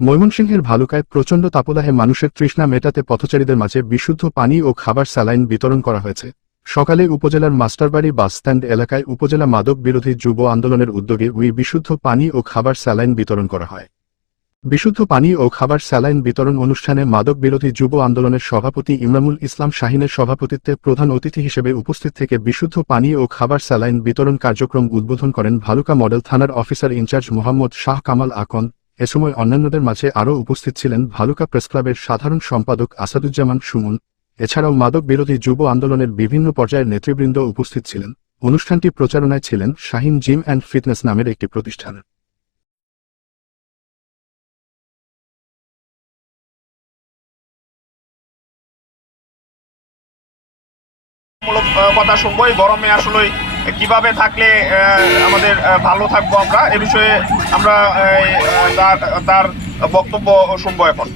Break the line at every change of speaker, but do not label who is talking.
ময়মনসিংহের ভালুকায় প্রচণ্ড তাপদাহে মানুষের তৃষ্ণা মেটাতে পথচারীদের মাঝে বিশুদ্ধ পানি ও খাবার স্যালাইন বিতরণ করা হয়েছে। সকালে উপজেলার মাস্টারবাড়ি বাসস্ট্যান্ড এলাকায় উপজেলা মাদক বিরোধী যুব আন্দোলনের উদ্যোগে উই বিশুদ্ধ পানি ও খাবার স্যালাইন বিতরণ করা হয়। বিশুদ্ধ পানি ও খাবার স্যালাইন বিতরণ অনুষ্ঠানে মাদক বিরোধী যুব আন্দোলনের সভাপতি ইমরামুল ইসলাম শাহিনের সভাপতিত্বে প্রধান অতিথি হিসেবে উপস্থিত থেকে বিশুদ্ধ পানি ও খাবার স্যালাইন বিতরণ কার্যক্রম উদ্বোধন করেন ভালুকা মডেল থানার officer in charge Mohammad Shah Kamal Akon. এ সময় অন্যান্যদের মাঝে আরও উপস্থিত ছিলেন ভালুকা প্রেসক্লাবের সাধারণ সম্পাদক আসাদুজ্জামান সুমন। এছাড়াও মাদক বিরোধী যুব আন্দোলনের বিভিন্ন পর্যায়ের নেতৃবৃন্দ উপস্থিত ছিলেন। অনুষ্ঠানটি প্রচারণায় ছিলেন শাহিন জিম অ্যান্ড ফিটনেস নামের একটি প্রতিষ্ঠান।
কথা শুনব, এই গরমে আসলে কীভাবে থাকলে আমাদের ভালো থাকব আমরা? এ বিষয়ে আমরা তার তার বক্তব্য শুনব এখন।